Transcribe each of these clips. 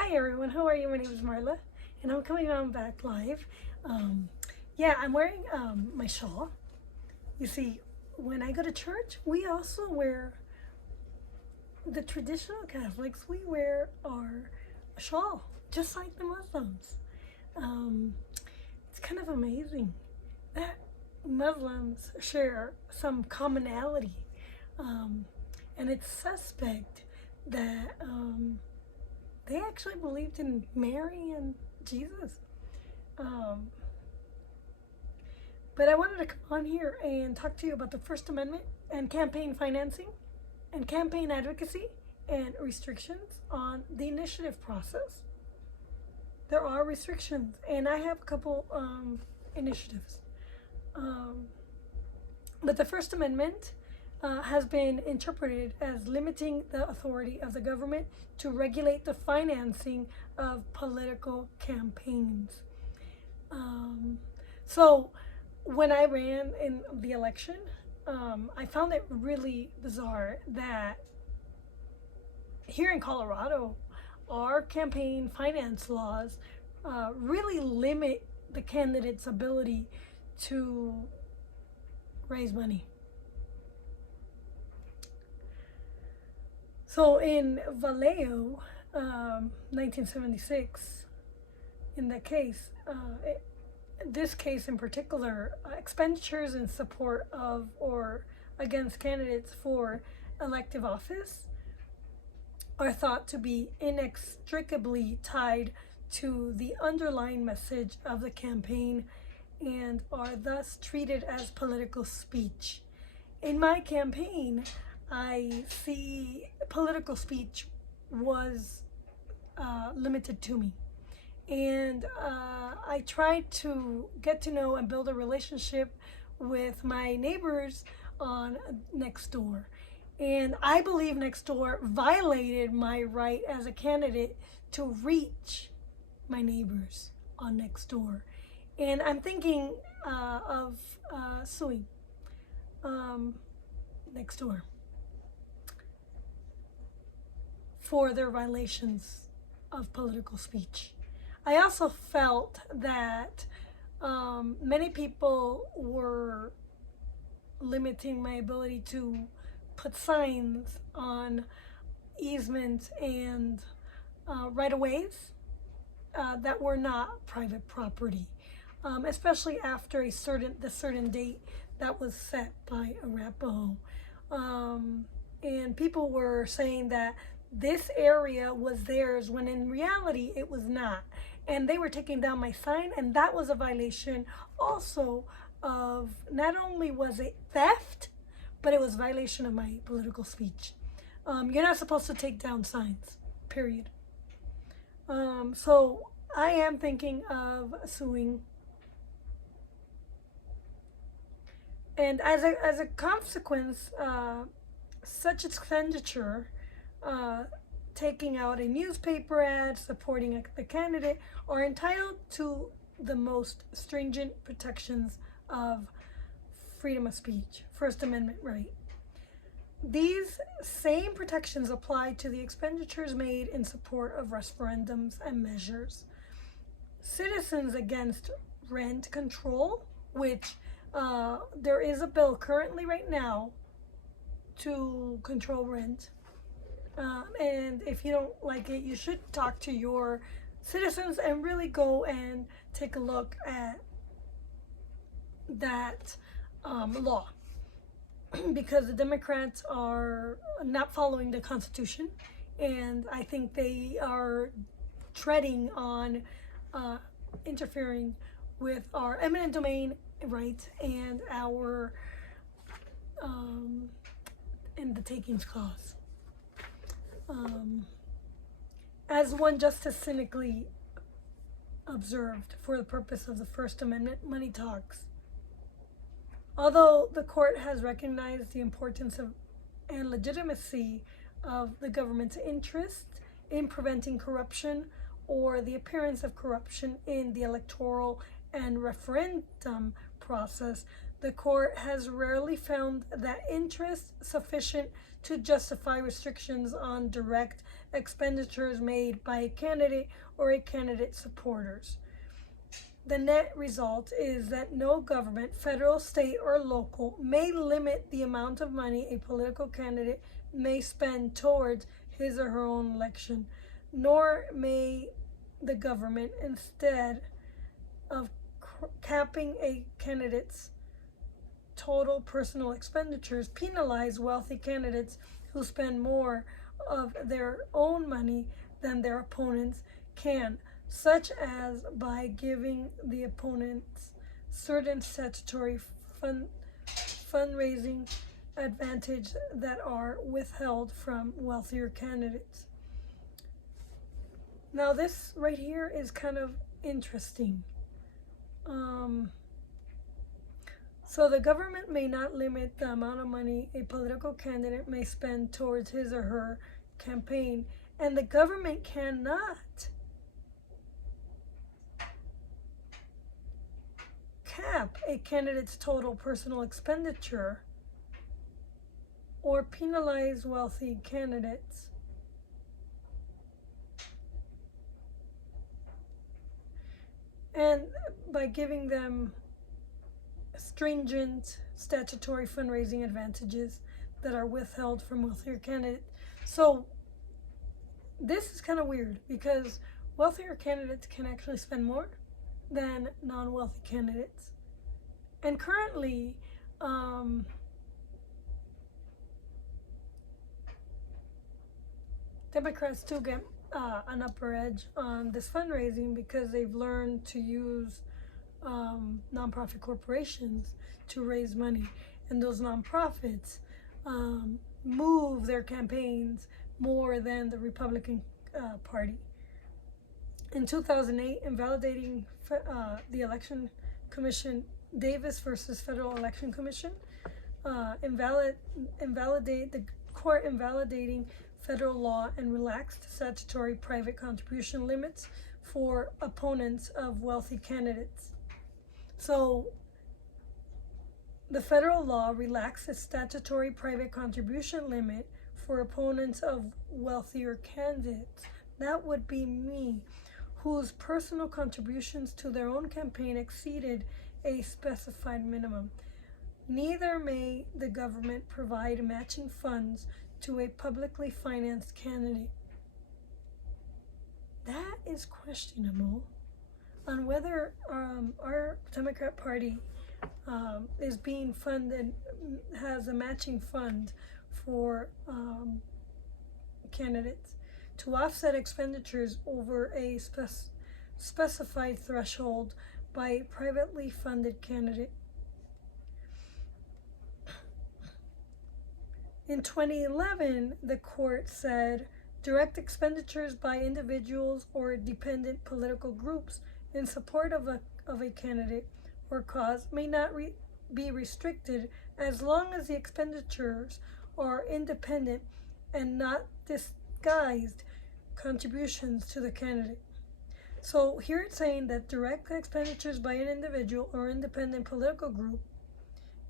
Hi everyone, how are you? My name is Marla, and I'm coming on back live. I'm wearing my shawl. You see, when I go to church, we also wear the traditional Catholics. We wear our shawl, just like the Muslims. Um, it's kind of amazing that Muslims share some commonality, um, and it's suspect that they actually believed in Mary and Jesus. Um, but I wanted to come on here and talk to you about the First Amendment and campaign financing and campaign advocacy and restrictions on the initiative process. There are restrictions, and I have a couple initiatives. Um, but the First Amendment has been interpreted as limiting the authority of the government to regulate the financing of political campaigns. So when I ran in the election, I found it really bizarre that here in Colorado, our campaign finance laws really limit the candidate's ability to raise money. So in Vallejo, 1976, in that case, this case in particular, expenditures in support of or against candidates for elective office are thought to be inextricably tied to the underlying message of the campaign and are thus treated as political speech. In my campaign, I see political speech was limited to me. And I tried to get to know and build a relationship with my neighbors on next door. And I believe next door violated my right as a candidate to reach my neighbors on next door. And I'm thinking of suing next door for their violations of political speech. I also felt that many people were limiting my ability to put signs on easements and right-of-ways that were not private property, especially after the certain date that was set by Arapaho. And people were saying that this area was theirs when in reality it was not. And they were taking down my sign, and that was a violation also of, not only was it theft, but it was violation of my political speech. You're not supposed to take down signs, period. So I am thinking of suing. And as a consequence, such expenditure, taking out a newspaper ad, supporting the candidate, are entitled to the most stringent protections of freedom of speech, First Amendment right. These same protections apply to the expenditures made in support of referendums and measures. Citizens Against Rent Control, which there is a bill currently right now to control rent. And if you don't like it, you should talk to your citizens and really go and take a look at that law. Because the Democrats are not following the Constitution, and I think they are treading on interfering with our eminent domain rights and our and the takings clause. As one justice cynically observed, for the purpose of the First Amendment, money talks. Although the court has recognized the importance of and legitimacy of the government's interest in preventing corruption or the appearance of corruption in the electoral and referendum process, The court has rarely found that interest sufficient to justify restrictions on direct expenditures made by a candidate or a candidate's supporters. The net result is that no government, federal, state, or local, may limit the amount of money a political candidate may spend towards his or her own election, nor may the government, instead of capping a candidate's total personal expenditures, penalize wealthy candidates who spend more of their own money than their opponents can, such as by giving the opponents certain statutory fundraising advantages that are withheld from wealthier candidates. Now, this right here is kind of interesting. So the government may not limit the amount of money a political candidate may spend towards his or her campaign, and the government cannot cap a candidate's total personal expenditure or penalize wealthy candidates. And by giving them stringent statutory fundraising advantages that are withheld from wealthier candidates. So this is kind of weird because wealthier candidates can actually spend more than non-wealthy candidates. And currently, Democrats do get an upper edge on this fundraising because they've learned to use nonprofit corporations to raise money, and those nonprofits move their campaigns more than the Republican Party. In 2008, invalidating the Election Commission, Davis versus Federal Election Commission, the court invalidating federal law and relaxed statutory private contribution limits for opponents of wealthy candidates. So the federal law relaxed the statutory private contribution limit for opponents of wealthier candidates. That would be me, whose personal contributions to their own campaign exceeded a specified minimum. Neither may the government provide matching funds to a publicly financed candidate. That is questionable on whether our Democrat Party is being funded, has a matching fund for candidates to offset expenditures over a specified threshold by a privately funded candidate. In 2011, the court said direct expenditures by individuals or dependent political groups in support of a candidate or cause may not be restricted as long as the expenditures are independent and not disguised contributions to the candidate. So here it's saying that direct expenditures by an individual or independent political group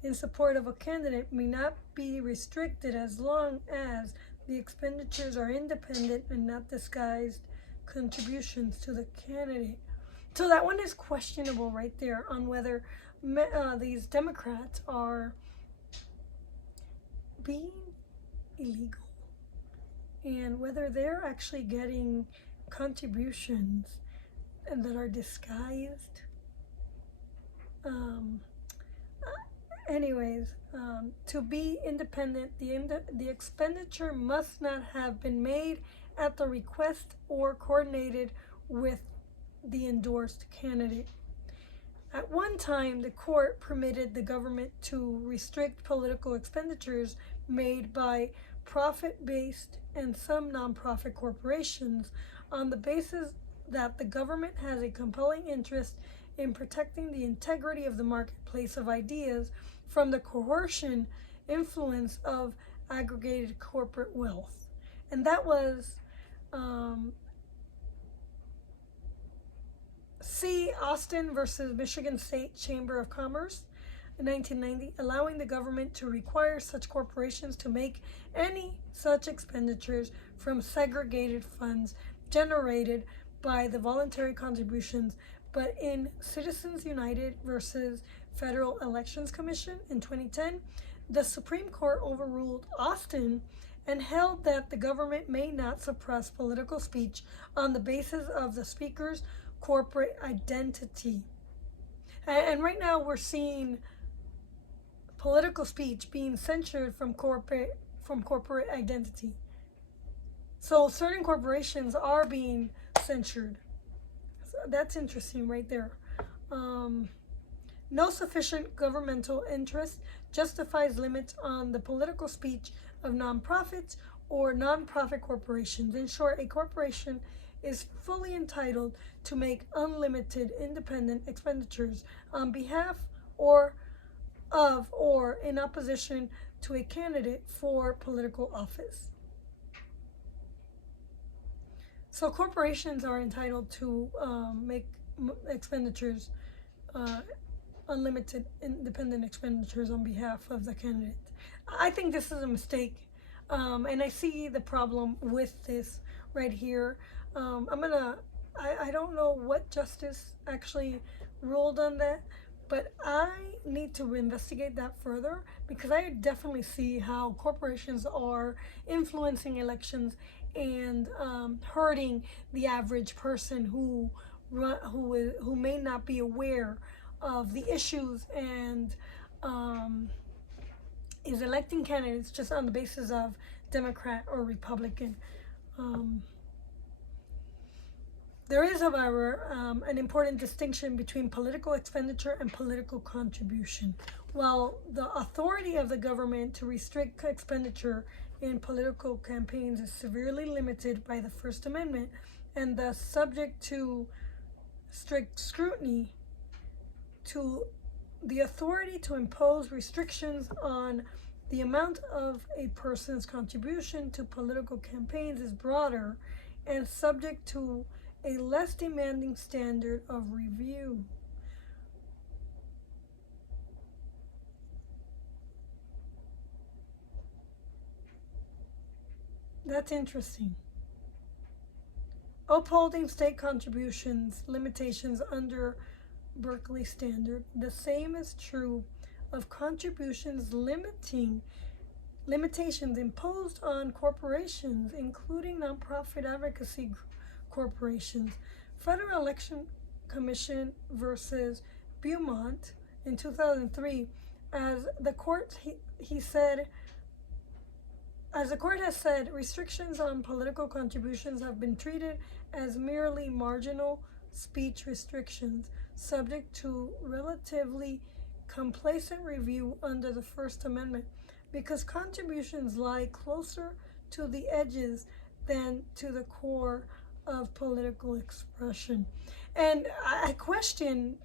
in support of a candidate may not be restricted as long as the expenditures are independent and not disguised contributions to the candidate. So that one is questionable right there on whether these Democrats are being illegal and whether they're actually getting contributions and that are disguised. To be independent, the expenditure must not have been made at the request or coordinated with the endorsed candidate. At one time, the court permitted the government to restrict political expenditures made by profit-based and some nonprofit corporations on the basis that the government has a compelling interest in protecting the integrity of the marketplace of ideas from the coercion influence of aggregated corporate wealth. And that was C. Austin versus Michigan State Chamber of Commerce, in 1990, allowing the government to require such corporations to make any such expenditures from segregated funds generated by the voluntary contributions. But in Citizens United versus Federal Elections Commission in 2010, the Supreme Court overruled Aspen and held that the government may not suppress political speech on the basis of the speaker's corporate identity. And right now we're seeing political speech being censored from corporate identity. So certain corporations are being censored. So that's interesting right there. No sufficient governmental interest justifies limits on the political speech of nonprofits or nonprofit corporations. In short, a corporation is fully entitled to make unlimited independent expenditures on behalf or in opposition to a candidate for political office. So corporations are entitled to make expenditures, unlimited independent expenditures on behalf of the candidate. I think this is a mistake, and I see the problem with this right here. I don't know what justice actually ruled on that, but I need to investigate that further, because I definitely see how corporations are influencing elections and hurting the average person who may not be aware of the issues and is electing candidates just on the basis of Democrat or Republican. There is, however, an important distinction between political expenditure and political contribution. While the authority of the government to restrict expenditure in political campaigns is severely limited by the First Amendment and thus subject to strict scrutiny, to the authority to impose restrictions on the amount of a person's contribution to political campaigns is broader and subject to a less demanding standard of review. That's interesting. Upholding state contributions limitations under Berkeley standard. The same is true of contributions limitations imposed on corporations, including nonprofit advocacy corporations. Federal Election Commission versus Beaumont in 2003, as the court has said, restrictions on political contributions have been treated as merely marginal speech restrictions, subject to relatively complacent review under the First Amendment, because contributions lie closer to the edges than to the core of political expression. And I question,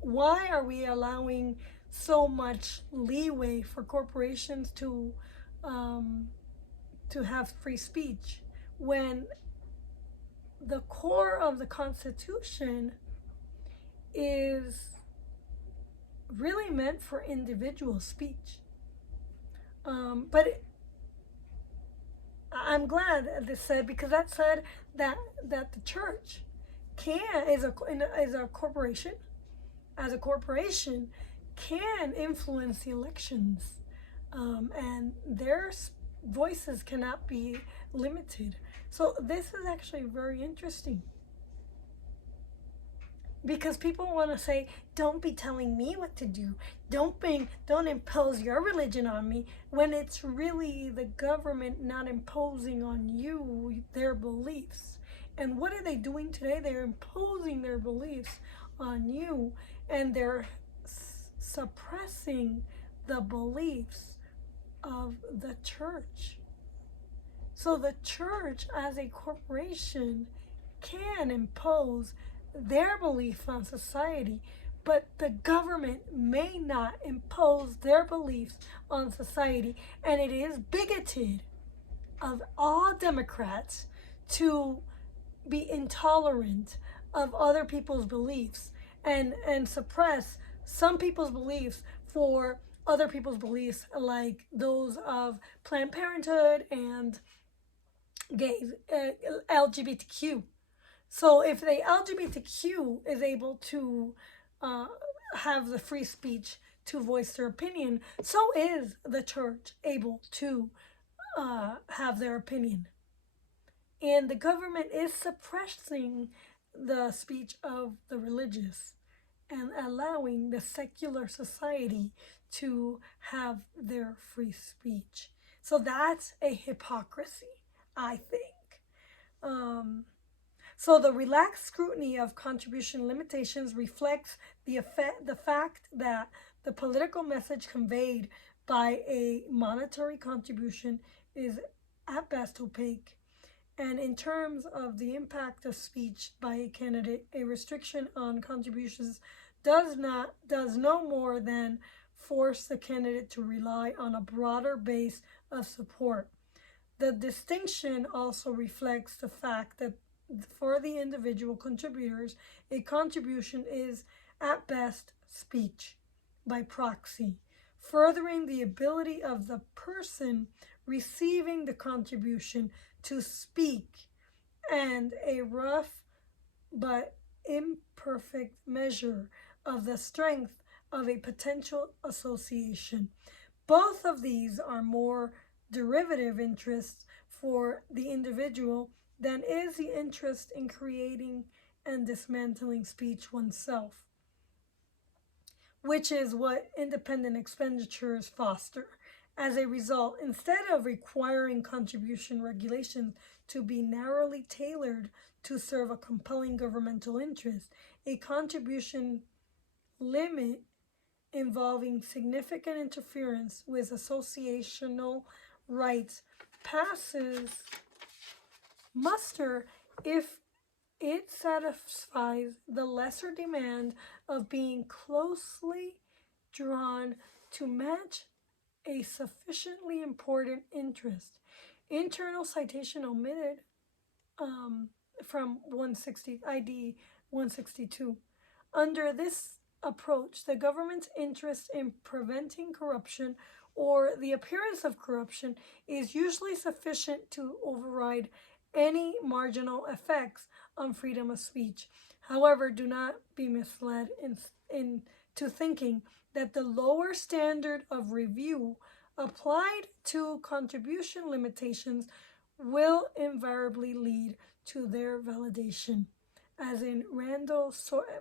why are we allowing so much leeway for corporations to have free speech when the core of the Constitution is really meant for individual speech? But I'm glad this said, because that said that the church is a corporation, as a corporation, can influence the elections, and their voices cannot be limited. So this is actually very interesting, because people want to say, don't be telling me what to do, don't impose your religion on me, when it's really the government not imposing on you their beliefs. And what are they doing today? They're imposing their beliefs on you, and they're suppressing the beliefs of the church. So the church as a corporation can impose their belief on society, but the government may not impose their beliefs on society. And it is bigoted of all Democrats to be intolerant of other people's beliefs and suppress some people's beliefs for other people's beliefs, like those of Planned Parenthood and gays, LGBTQ. So if the LGBTQ is able to uh, have the free speech to voice their opinion, so is the church able to have their opinion. And the government is suppressing the speech of the religious and allowing the secular society to have their free speech. So that's a hypocrisy, I think. So the relaxed scrutiny of contribution limitations reflects the fact that the political message conveyed by a monetary contribution is at best opaque. And in terms of the impact of speech by a candidate, a restriction on contributions does no more than force the candidate to rely on a broader base of support. The distinction also reflects the fact that for the individual contributors, a contribution is at best speech by proxy, furthering the ability of the person receiving the contribution to speak, and a rough but imperfect measure of the strength of a potential association. Both of these are more derivative interests for the individual than is the interest in creating and dismantling speech oneself, which is what independent expenditures foster. As a result, instead of requiring contribution regulations to be narrowly tailored to serve a compelling governmental interest, a contribution limit involving significant interference with associational rights passes muster if it satisfies the lesser demand of being closely drawn to match a sufficiently important interest. Internal citation omitted from 160 ID 162. Under this approach, the government's interest in preventing corruption or the appearance of corruption is usually sufficient to override any marginal effects on freedom of speech. However, do not be misled into thinking that the lower standard of review applied to contribution limitations will invariably lead to their validation. As in Randall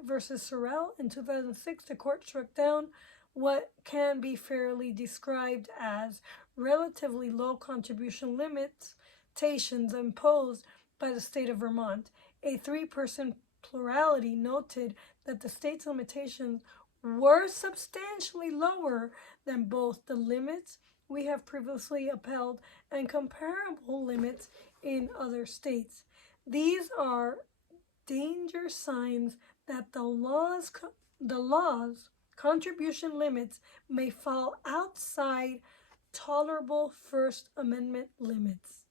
versus Sorrell in 2006, the court struck down what can be fairly described as relatively low contribution limitations imposed by the state of Vermont. A three-person plurality noted that the state's limitations were substantially lower than both the limits we have previously upheld and comparable limits in other states. These are danger signs that the law's contribution limits may fall outside tolerable First Amendment limits.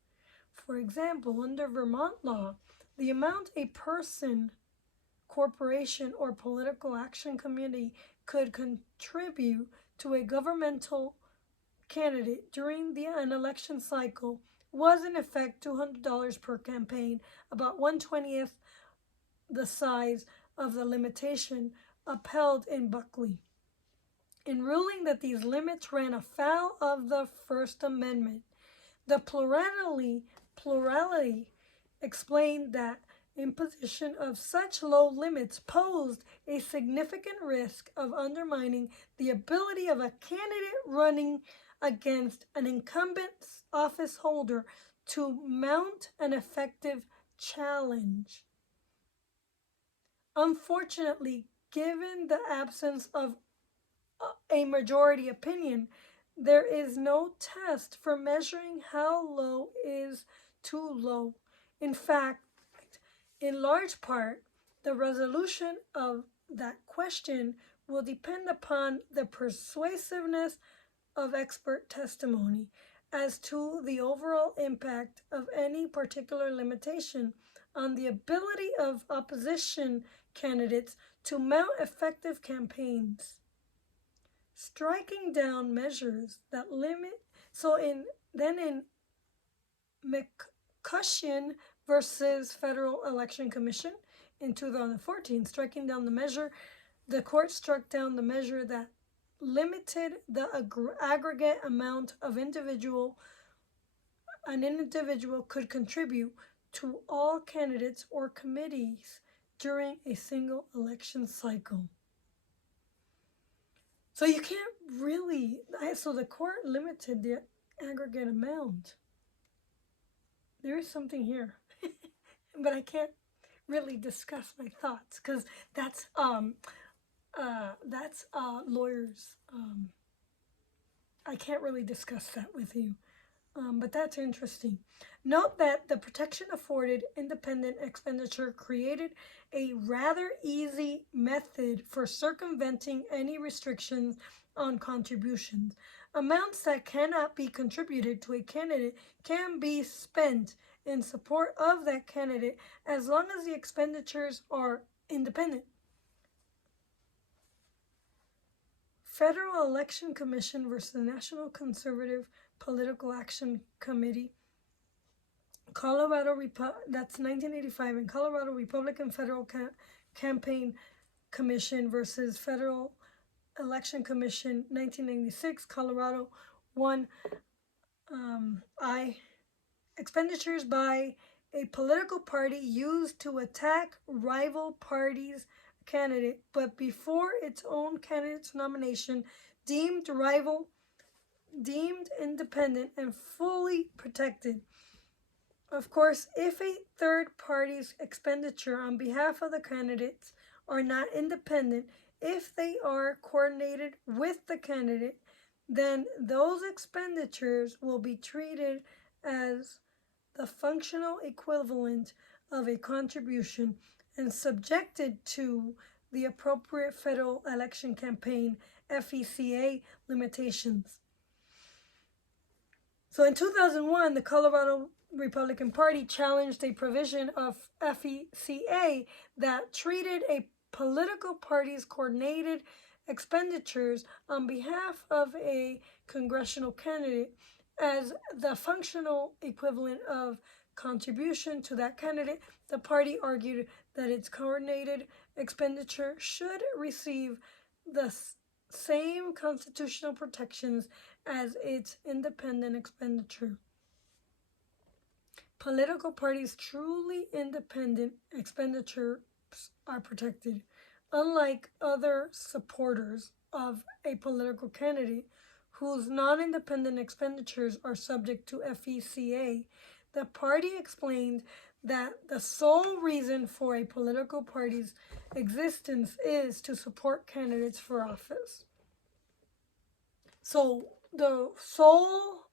For example, under Vermont law, the amount a person, corporation, or political action committee could contribute to a governmental candidate during an election cycle was in effect $200 per campaign, about 1/20th the size of the limitation upheld in Buckley. In ruling that these limits ran afoul of the First Amendment, the plurality explained that imposition of such low limits posed a significant risk of undermining the ability of a candidate running against an incumbent office holder to mount an effective challenge. Unfortunately, given the absence of a majority opinion, there is no test for measuring how low is too low. In fact, in large part, the resolution of that question will depend upon the persuasiveness of expert testimony as to the overall impact of any particular limitation on the ability of opposition candidates to mount effective campaigns. striking down measures that limit. So in McCutcheon versus Federal Election Commission in 2014, striking down the measure, the court struck down the measure that limited the aggregate amount of an individual could contribute to all candidates or committees during a single election cycle. So you can't really, so the court limited the aggregate amount. There is something here, but I can't really discuss my thoughts because that's lawyers. I can't really discuss that with you. But that's interesting. Note that the protection afforded independent expenditure created a rather easy method for circumventing any restrictions on contributions. Amounts that cannot be contributed to a candidate can be spent in support of that candidate as long as the expenditures are independent. Federal Election Commission versus the National Conservative Political Action Committee, Colorado, that's 1985, and Colorado Republican Federal Campaign Commission versus Federal Election Commission, 1996, Colorado 1. Expenditures by a political party used to attack rival parties' candidate, but before its own candidate's nomination, deemed independent and fully protected. Of course, if a third party's expenditure on behalf of the candidates are not independent, if they are coordinated with the candidate, then those expenditures will be treated as the functional equivalent of a contribution and subjected to the appropriate federal election campaign FECA limitations. So in 2001, the Colorado Republican Party challenged a provision of FECA that treated a political party's coordinated expenditures on behalf of a congressional candidate as the functional equivalent of contribution to that candidate. The party argued that its coordinated expenditure should receive the same constitutional protections as its independent expenditure. Political parties' truly independent expenditures are protected. Unlike other supporters of a political candidate whose non-independent expenditures are subject to FECA, the party explained that the sole reason for a political party's existence is to support candidates for office. So the sole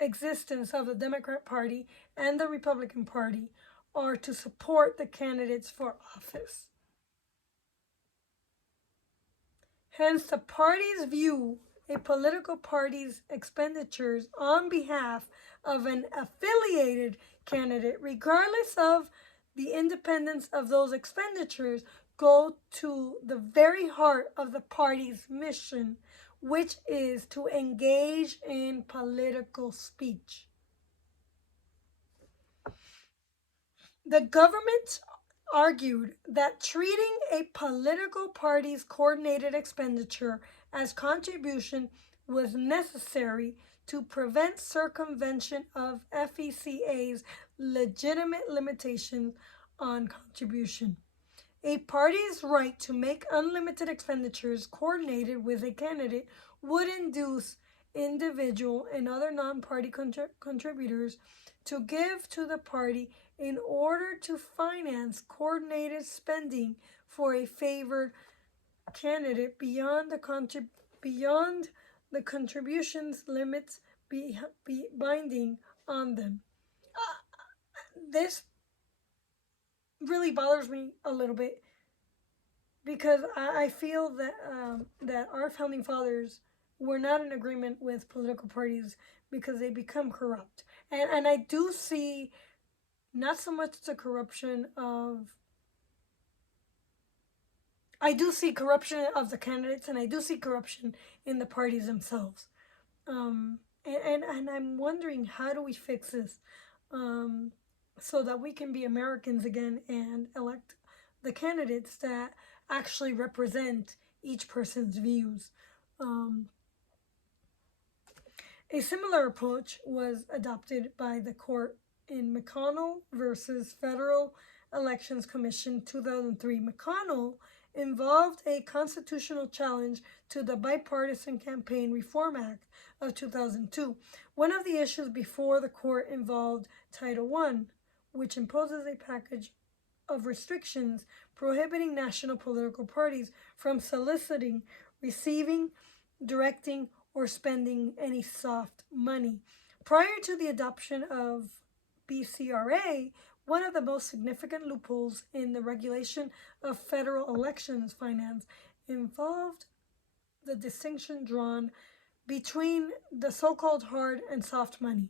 existence of the Democrat Party and the Republican Party are to support the candidates for office. Hence, the parties view a political party's expenditures on behalf of an affiliated candidate, regardless of the independence of those expenditures, go to the very heart of the party's mission, which is to engage in political speech. The government argued that treating a political party's coordinated expenditure as contribution was necessary to prevent circumvention of FECA's legitimate limitations on contribution. A party's right to make unlimited expenditures coordinated with a candidate would induce individual and other non-party contributors to give to the party in order to finance coordinated spending for a favored candidate beyond the contributions limits binding on them. This really bothers me a little bit because I feel that that our founding fathers were not in agreement with political parties because they become corrupt. And I do see not so much the corruption of I do see corruption of the candidates, and I do see corruption in the parties themselves. And I'm wondering, how do we fix this, so that we can be Americans again and elect the candidates that actually represent each person's views. A similar approach was adopted by the court in McConnell versus Federal Elections Commission 2003. McConnell involved a constitutional challenge to the Bipartisan Campaign Reform Act of 2002. One of the issues before the court involved Title I, which imposes a package of restrictions prohibiting national political parties from soliciting, receiving, directing, or spending any soft money. Prior to the adoption of BCRA, one of the most significant loopholes in the regulation of federal elections finance involved the distinction drawn between the so-called hard and soft money.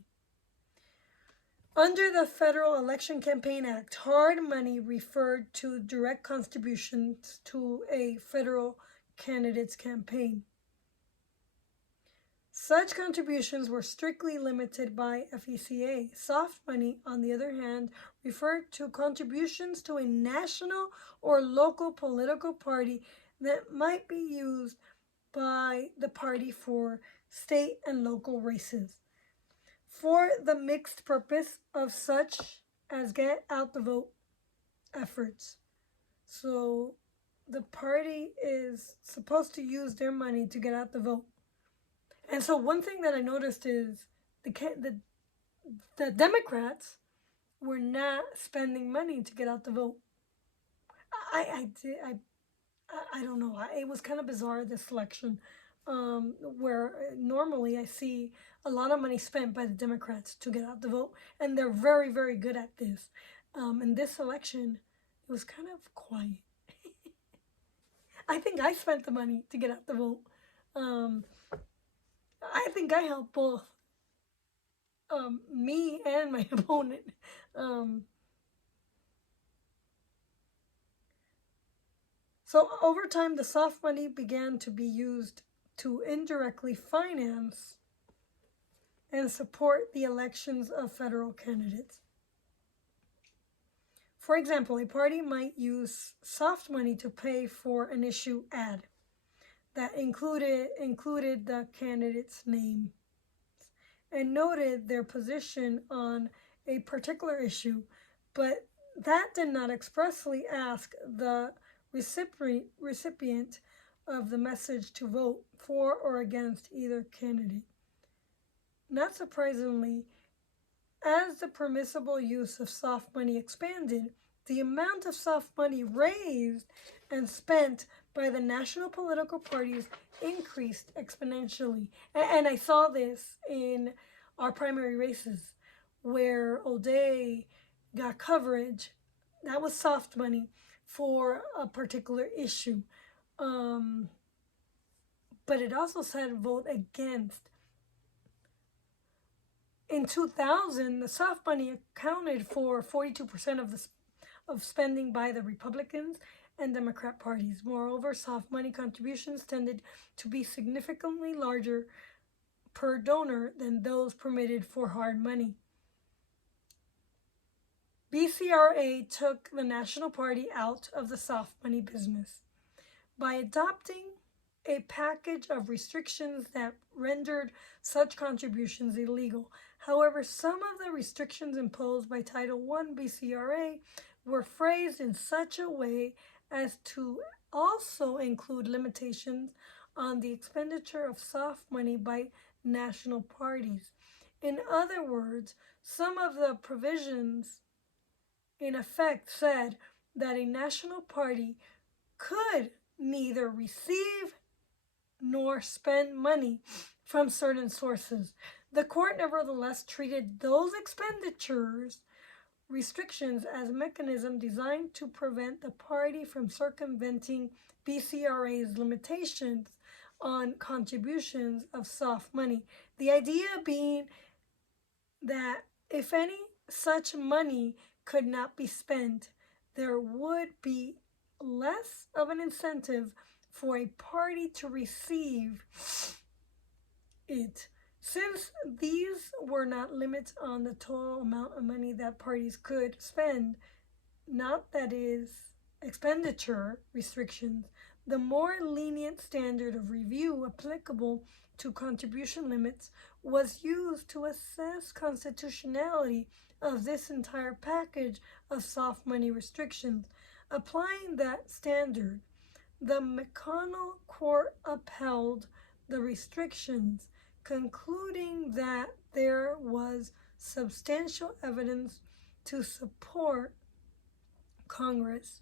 Under the Federal Election Campaign Act, hard money referred to direct contributions to a federal candidate's campaign. Such contributions were strictly limited by FECA. Soft money, on the other hand, referred to contributions to a national or local political party that might be used by the party for state and local races, for the mixed purpose of such as get out the vote efforts. So the party is supposed to use their money to get out the vote. And so one thing that I noticed is the Democrats were not spending money to get out the vote. I don't know. It was kind of bizarre, this election, where normally I see a lot of money spent by the Democrats to get out the vote, and they're very, very good at this. In this election, it was kind of quiet. I think I spent the money to get out the vote. I think I helped both me and my opponent. So over time, the soft money began to be used to indirectly finance and support the elections of federal candidates. For example, a party might use soft money to pay for an issue ad that included the candidate's name and noted their position on a particular issue, but that did not expressly ask the recipient of the message to vote for or against either candidate. Not surprisingly, as the permissible use of soft money expanded, the amount of soft money raised and spent by the national political parties increased exponentially. And I saw this in our primary races, where O'Day got coverage. That was soft money for a particular issue. But it also said vote against. In 2000, the soft money accounted for 42% of spending by the Republicans and Democrat parties. Moreover, soft money contributions tended to be significantly larger per donor than those permitted for hard money. BCRA took the National Party out of the soft money business by adopting a package of restrictions that rendered such contributions illegal. However, some of the restrictions imposed by Title I BCRA were phrased in such a way as to also include limitations on the expenditure of soft money by national parties. In other words, some of the provisions in effect said that a national party could neither receive nor spend money from certain sources. The court nevertheless treated those expenditures restrictions as a mechanism designed to prevent the party from circumventing BCRA's limitations on contributions of soft money. The idea being that if any such money could not be spent, there would be less of an incentive for a party to receive it. Since these were not limits on the total amount of money that parties could spend, not that is expenditure restrictions, the more lenient standard of review applicable to contribution limits was used to assess constitutionality of this entire package of soft money restrictions. Applying that standard, the McConnell Court upheld the restrictions, concluding that there was substantial evidence to support Congress'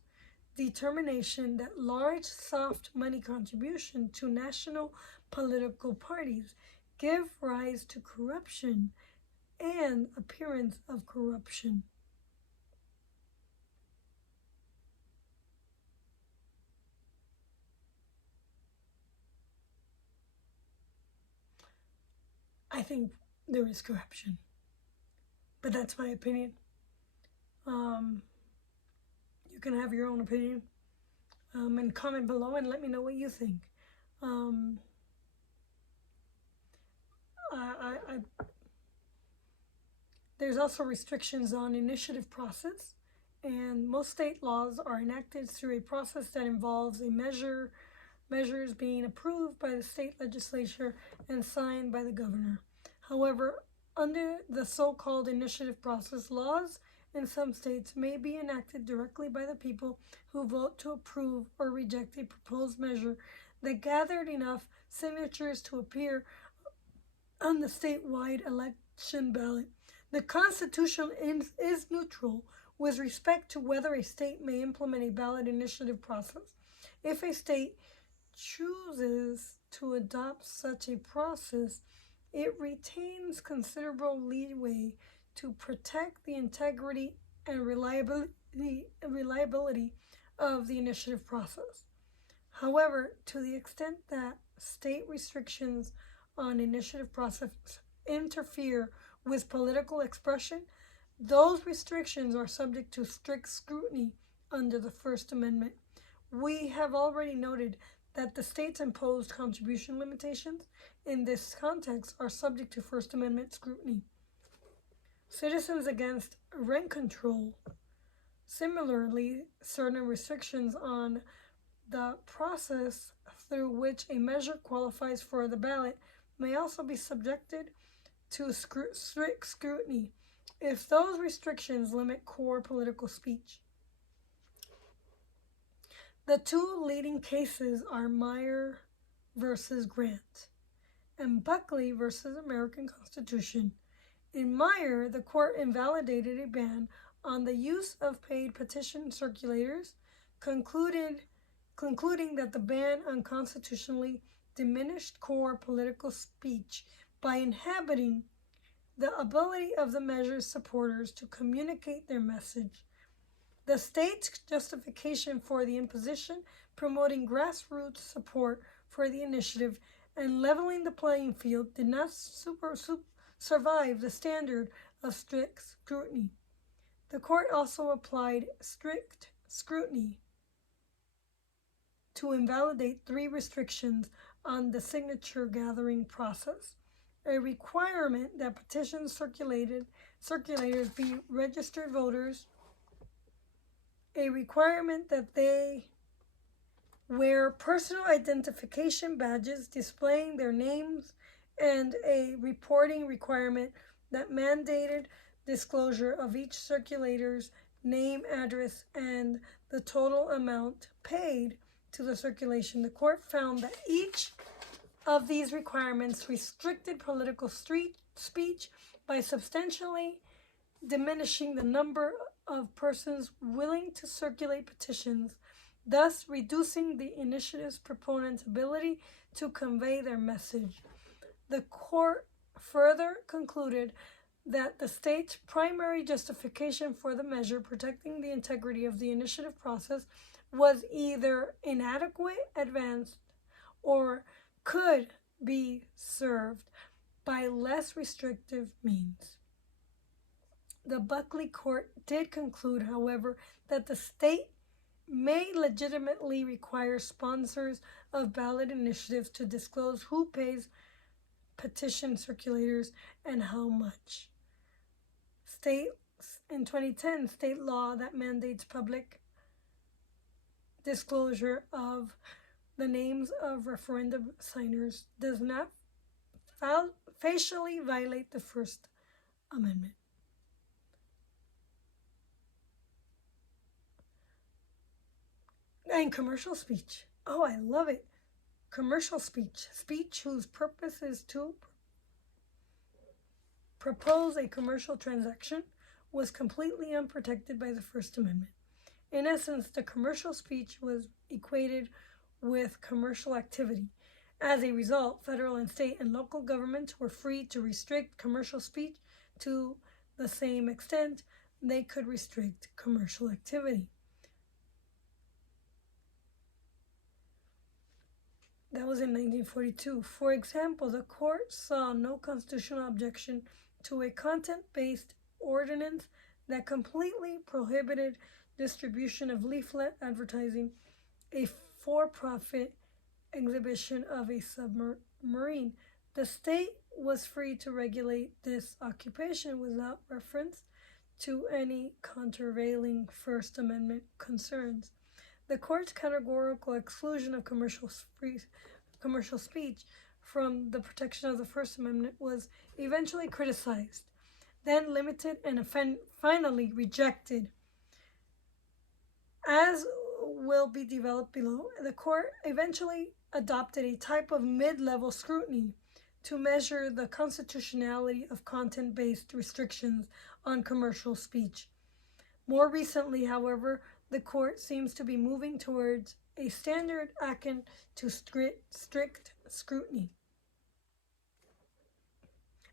determination that large soft money contribution to national political parties give rise to corruption and appearance of corruption. I think there is corruption, but that's my opinion. You can have your own opinion, and comment below and let me know what you think. There's also restrictions on initiative process, and most state laws are enacted through a process that involves measures being approved by the state legislature and signed by the governor. However, under the so-called initiative process, laws in some states may be enacted directly by the people who vote to approve or reject a proposed measure that gathered enough signatures to appear on the statewide election ballot. The Constitution is neutral with respect to whether a state may implement a ballot initiative process. If a state chooses to adopt such a process, it retains considerable leeway to protect the integrity and reliability of the initiative process. However, to the extent that state restrictions on initiative process interfere with political expression, those restrictions are subject to strict scrutiny under the First Amendment. We have already noted that the states imposed contribution limitations in this context are subject to First Amendment scrutiny. Citizens against rent control. Similarly, certain restrictions on the process through which a measure qualifies for the ballot may also be subjected to strict scrutiny if those restrictions limit core political speech. The two leading cases are Meyer versus Grant and Buckley versus American Constitution. In Meyer, the court invalidated a ban on the use of paid petition circulators, concluding that the ban unconstitutionally diminished core political speech by inhibiting the ability of the measure's supporters to communicate their message. The state's justification for the imposition, promoting grassroots support for the initiative and leveling the playing field, did not survive the standard of strict scrutiny. The court also applied strict scrutiny to invalidate three restrictions on the signature gathering process: a requirement that petition circulators be registered voters, a requirement that they wear personal identification badges displaying their names, and a reporting requirement that mandated disclosure of each circulator's name, address, and the total amount paid to the circulation. The court found that each of these requirements restricted political speech by substantially diminishing the number of persons willing to circulate petitions, thus reducing the initiative's proponents' ability to convey their message. The court further concluded that the state's primary justification for the measure protecting the integrity of the initiative process was either inadequate, advanced, or could be served by less restrictive means. The Buckley court did conclude, however, that the state may legitimately require sponsors of ballot initiatives to disclose who pays petition circulators and how much. In 2010, state law that mandates public disclosure of the names of referendum signers does not facially violate the First Amendment. And commercial speech. Oh, I love it. Commercial speech. Speech whose purpose is to propose a commercial transaction was completely unprotected by the First Amendment. In essence, the commercial speech was equated with commercial activity. As a result, federal and state and local governments were free to restrict commercial speech to the same extent they could restrict commercial activity. That was in 1942. For example, the court saw no constitutional objection to a content-based ordinance that completely prohibited distribution of leaflet advertising a for-profit exhibition of a submarine. The state was free to regulate this occupation without reference to any countervailing First Amendment concerns. The court's categorical exclusion of commercial speech from the protection of the First Amendment was eventually criticized, then limited, and finally rejected. As will be developed below, the court eventually adopted a type of mid-level scrutiny to measure the constitutionality of content-based restrictions on commercial speech. More recently, however, the court seems to be moving towards a standard akin to strict scrutiny.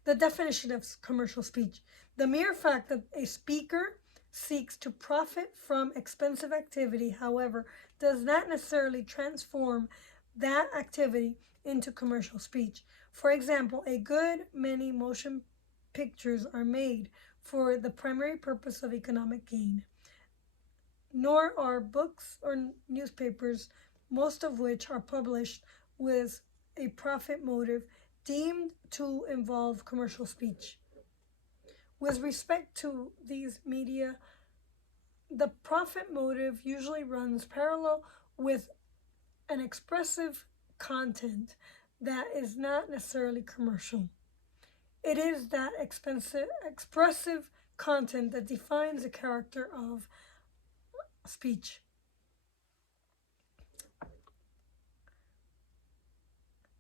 The definition of commercial speech. The mere fact that a speaker seeks to profit from expensive activity, however, does not necessarily transform that activity into commercial speech. For example, a good many motion pictures are made for the primary purpose of economic gain. Nor are books or newspapers, most of which are published with a profit motive, deemed to involve commercial speech. With respect to these media, the profit motive usually runs parallel with an expressive content that is not necessarily commercial. It is that expressive content that defines the character of speech.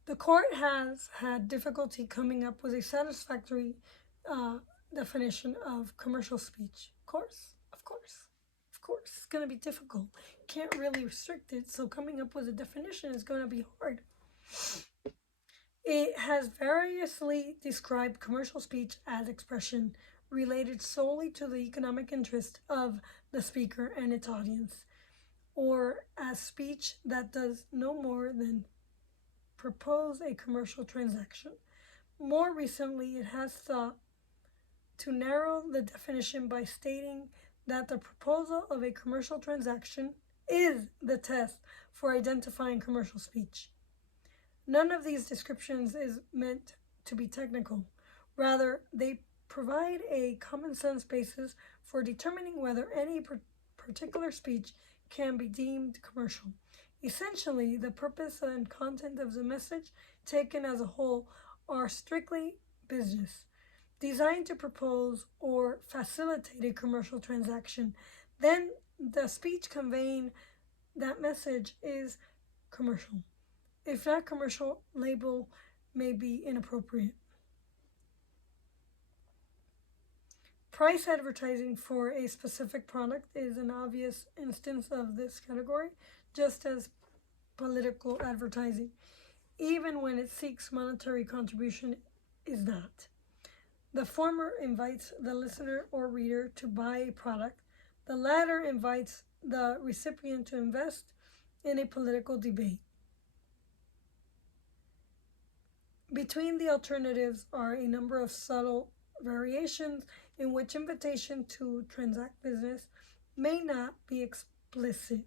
The court has had difficulty coming up with a satisfactory definition of commercial speech. Of course, it's going to be difficult. Can't really restrict it, so coming up with a definition is going to be hard. It has variously described commercial speech as expression related solely to the economic interest of the speaker and its audience, or as speech that does no more than propose a commercial transaction. More recently, it has sought to narrow the definition by stating that the proposal of a commercial transaction is the test for identifying commercial speech. None of these descriptions is meant to be technical. Rather, they provide a common sense basis for determining whether any particular speech can be deemed commercial. Essentially, the purpose and content of the message taken as a whole are strictly business, designed to propose or facilitate a commercial transaction. Then the speech conveying that message is commercial. If not commercial, label may be inappropriate. Price advertising for a specific product is an obvious instance of this category, just as political advertising, even when it seeks monetary contribution, is not. The former invites the listener or reader to buy a product. The latter invites the recipient to invest in a political debate. Between the alternatives are a number of subtle variations in which invitation to transact business may not be explicit.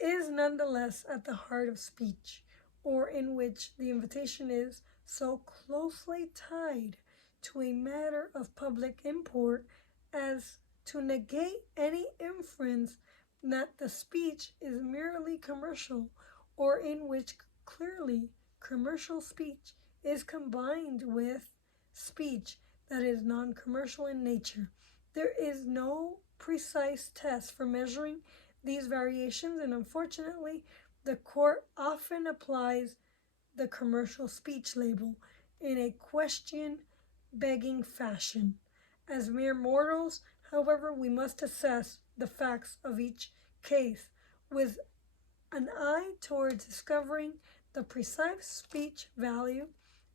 is nonetheless at the heart of speech, or in which the invitation is so closely tied to a matter of public import as to negate any inference that the speech is merely commercial, or in which clearly commercial speech is combined with speech that is non-commercial in nature. There is no precise test for measuring these variations, and unfortunately, the court often applies the commercial speech label in a question-begging fashion. As mere mortals, however, we must assess the facts of each case with an eye towards discovering the precise speech value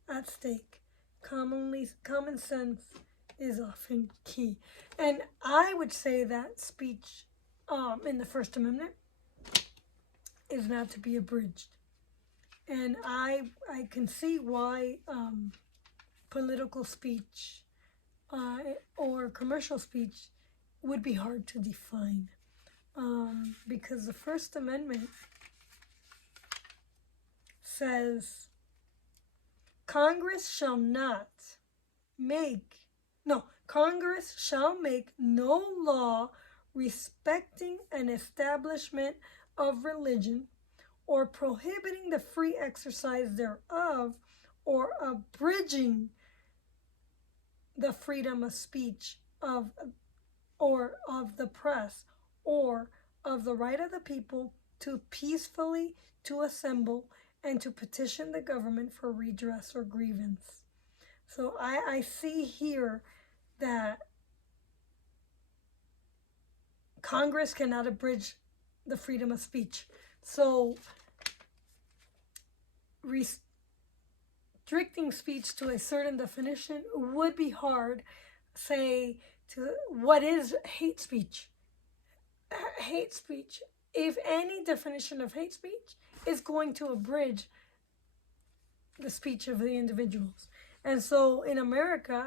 at stake. Common sense is often key. And I would say that speech in the First Amendment is not to be abridged. And I can see why political speech or commercial speech would be hard to define. Because the First Amendment says Congress shall make no law respecting an establishment of religion or prohibiting the free exercise thereof or abridging the freedom of speech of the press or of the right of the people to peacefully to assemble and to petition the government for redress or grievance. So I see here that Congress cannot abridge the freedom of speech. So restricting speech to a certain definition would be hard. Say, to what is hate speech? Hate speech, if any definition of hate speech, is going to abridge the speech of the individuals. And so in America,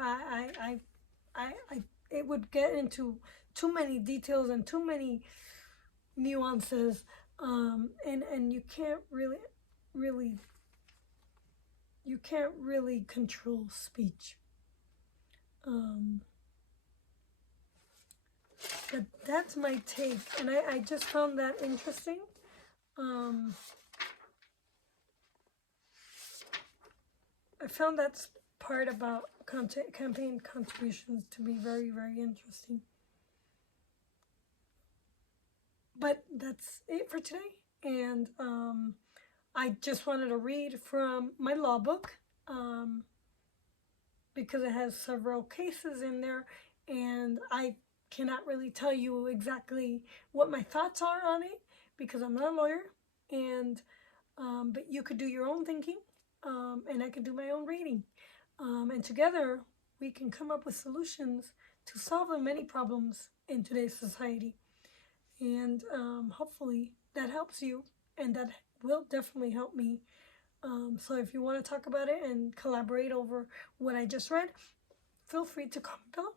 it would get into too many details and too many nuances, and you can't really control speech. But that's my take, and I just found that interesting. I found that part about campaign contributions to be very, very interesting. But that's it for today, and I just wanted to read from my law book because it has several cases in there, and I cannot really tell you exactly what my thoughts are on it because I'm not a lawyer, and but you could do your own thinking, and I could do my own reading, and together we can come up with solutions to solve the many problems in today's society. And hopefully that helps you, and that will definitely help me. So if you want to talk about it and collaborate over what I just read, feel free to comment below.